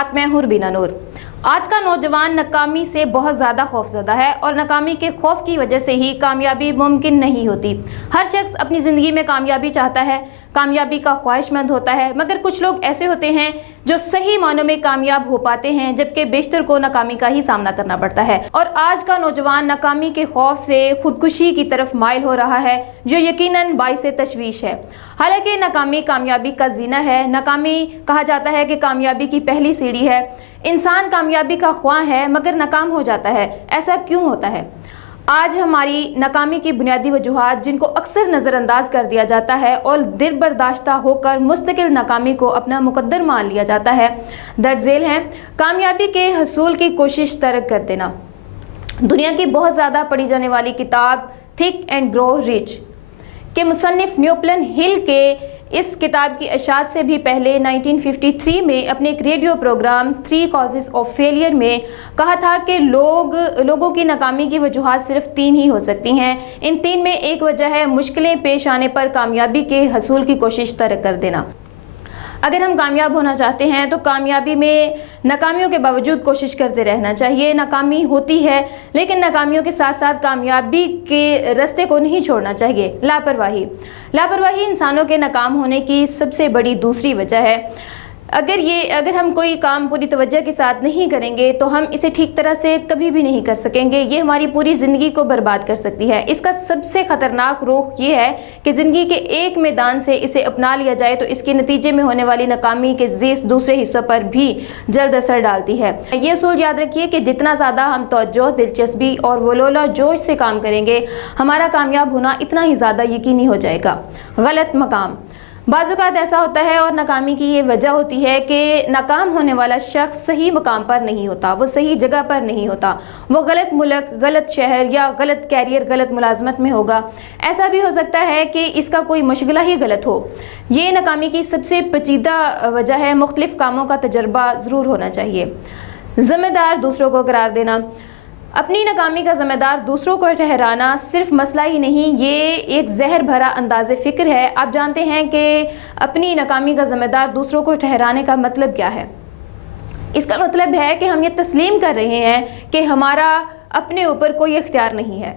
साथ मैं हूं बीना नूर। आज का नौजवान नाकामी से बहुत ज़्यादा खौफज़दा है और नाकामी के खौफ की वजह से ही कामयाबी मुमकिन नहीं होती। हर शख्स अपनी ज़िंदगी में कामयाबी चाहता है, कामयाबी का ख्वाहिशमंद होता है, मगर कुछ लोग ऐसे होते हैं जो सही मानों में कामयाब हो पाते हैं, जबकि बेशतर को नाकामी का ही सामना करना पड़ता है। और आज का नौजवान नाकामी के खौफ से खुदकुशी की तरफ माइल हो रहा है, जो यकीनन बाइसे तशवीश है। हालांकि नाकामी कामयाबी का जीना है। नाकामी कहा जाता है कि कामयाबी की पहली सीढ़ी है। इंसान कामयाबी का ख्वाह है मगर नाकाम हो जाता है। ऐसा क्यों होता है? आज हमारी नाकामी की बुनियादी वजूहात, जिनको अक्सर नज़रअंदाज कर दिया जाता है और दिल बर्दाश्ता होकर मुस्तकिल नाकामी को अपना मुकद्दर मान लिया जाता है, दर्ज झेल हैं। कामयाबी के हसूल की कोशिश तर्क कर देना। दुनिया की बहुत ज़्यादा पढ़ी जाने वाली किताब थिंक एंड ग्रो रिच के मुसन्निफ न्यूपलन हिल के इस किताब की इशाअत से भी पहले 1953 में अपने एक radio program 3 causes of failure में कहा था कि लोगों की नाकामी की वजूहात सिर्फ 3 ही हो सकती हैं। इन 3 में एक वजह है मुश्किलें पेश आने पर कामयाबी के हसूल की कोशिश तर्क कर देना। अगर हम कामयाब होना चाहते हैं तो कामयाबी में नाकामियों के बावजूद कोशिश करते रहना चाहिए। नाकामी होती है लेकिन नाकामियों के साथ साथ कामयाबी के रास्ते को नहीं छोड़ना चाहिए। लापरवाही इंसानों के नाकाम होने की सबसे बड़ी दूसरी वजह है। अगर हम कोई काम पूरी तवज्जो के साथ नहीं करेंगे तो हम इसे ठीक तरह से कभी भी नहीं कर सकेंगे। ये हमारी पूरी ज़िंदगी को बर्बाद कर सकती है। इसका सबसे ख़तरनाक रुख ये है कि ज़िंदगी के एक मैदान से इसे अपना लिया जाए तो इसके नतीजे में होने वाली नाकामी के ज़ीस दूसरे हिस्सों पर भी जल्द असर डालती है। ये असूल याद रखिए कि जितना ज़्यादा हम तवज्जो, दिलचस्पी और वलोला जोश से काम करेंगे, हमारा कामयाब होना इतना ही ज़्यादा यकीनी हो जाएगा। गलत मकाम बाज़-औक़ात ऐसा होता है और नाकामी की ये वजह होती है कि नाकाम होने वाला शख्स सही मकाम पर नहीं होता, वो सही जगह पर नहीं होता, वो गलत मुल्क, गलत शहर या गलत कैरियर, गलत मुलाजमत में होगा। ऐसा भी हो सकता है कि इसका कोई मशगला ही गलत हो। ये नाकामी की सबसे पेचीदा वजह है। मुख्तलिफ कामों का तजर्बा ज़रूर होना चाहिए। ज़िम्मेदार दूसरों को करार देना। अपनी नाकामी का ज़िम्मेदार दूसरों को ठहराना सिर्फ मसला ही नहीं, ये एक जहर भरा अंदाज़े फ़िक्र है। आप जानते हैं कि अपनी नाकामी का ज़िम्मेदार दूसरों को ठहराने का मतलब क्या है? इसका मतलब है कि हम ये तस्लीम कर रहे हैं कि हमारा अपने ऊपर कोई इख्तियार नहीं है,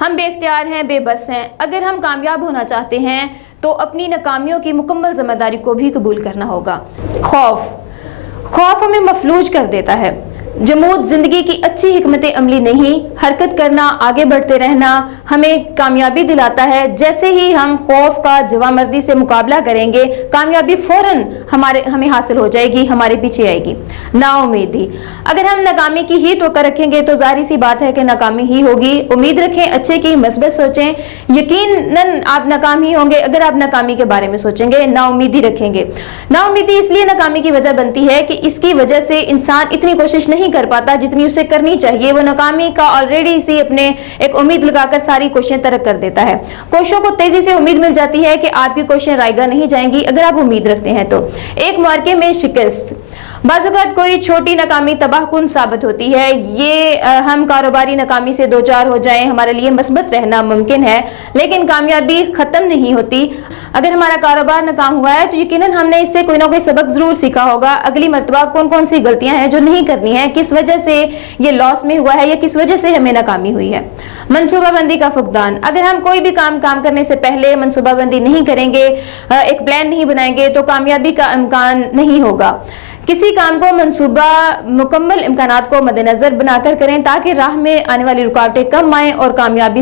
हम बेख्तियार हैं, बेबस हैं। अगर हम कामयाब होना चाहते हैं तो अपनी नाकामियों की मुकम्मल ज़िम्मेदारी को भी कबूल करना होगा। खौफ हमें मफलूज कर देता है। जमूद ज़िंदगी की अच्छी हिकमत अमली नहीं, हरकत करना, आगे बढ़ते रहना हमें कामयाबी दिलाता है। जैसे ही हम खौफ का जवामर्दी से मुकाबला करेंगे, कामयाबी फ़ौरन हमें हासिल हो जाएगी, हमारे पीछे आएगी। नाउमीदी। अगर हम नाकामी की ही टोकर रखेंगे तो ज़ाहिर सी बात है कि नाकामी ही होगी। उम्मीद रखें अच्छे की, मस्बत सोचें, यकीनन आप नाकाम ही होंगे अगर आप नाकामी के बारे में सोचेंगे, नाउमीदी रखेंगे। नाउमीदी इसलिए नाकामी की वजह बनती है कि इसकी वजह से इंसान इतनी कोशिश नहीं कर पाता जितनी उसे करनी चाहिए। वो नाकामी का ऑलरेडी इसी अपने एक उम्मीद लगाकर सारी कोशिशें तर्क कर देता है। कोशिशों को तेजी से उम्मीद मिल जाती है कि आपकी कोशिशें रायगा नहीं जाएंगी अगर आप उम्मीद रखते हैं तो। एक मार्के में शिकस्त। बाज़-औक़ात कोई छोटी नाकामी तबाहकुन साबित होती है। ये हम कारोबारी नाकामी से दो चार हो जाएं, हमारे लिए मस्बत रहना मुमकिन है, लेकिन कामयाबी ख़त्म नहीं होती। अगर हमारा कारोबार नाकाम हुआ है तो यकीनन हमने इससे कोई ना कोई सबक ज़रूर सीखा होगा। अगली मरतबा कौन कौन सी गलतियां हैं जो नहीं करनी है, किस वजह से ये लॉस में हुआ है या किस वजह से हमें नाकामी हुई है। मनसूबाबंदी का फुकदान। अगर हम कोई भी काम करने से पहले मनसूबाबंदी नहीं करेंगे, एक प्लान नहीं बनाएंगे तो कामयाबी का इम्कान नहीं होगा। किसी काम को मनसूबा मुकम्मल इम्कानात को मद्देनजर बनाकर करें ताकि राह में आने वाली रुकावटें कम आएँ और कामयाबी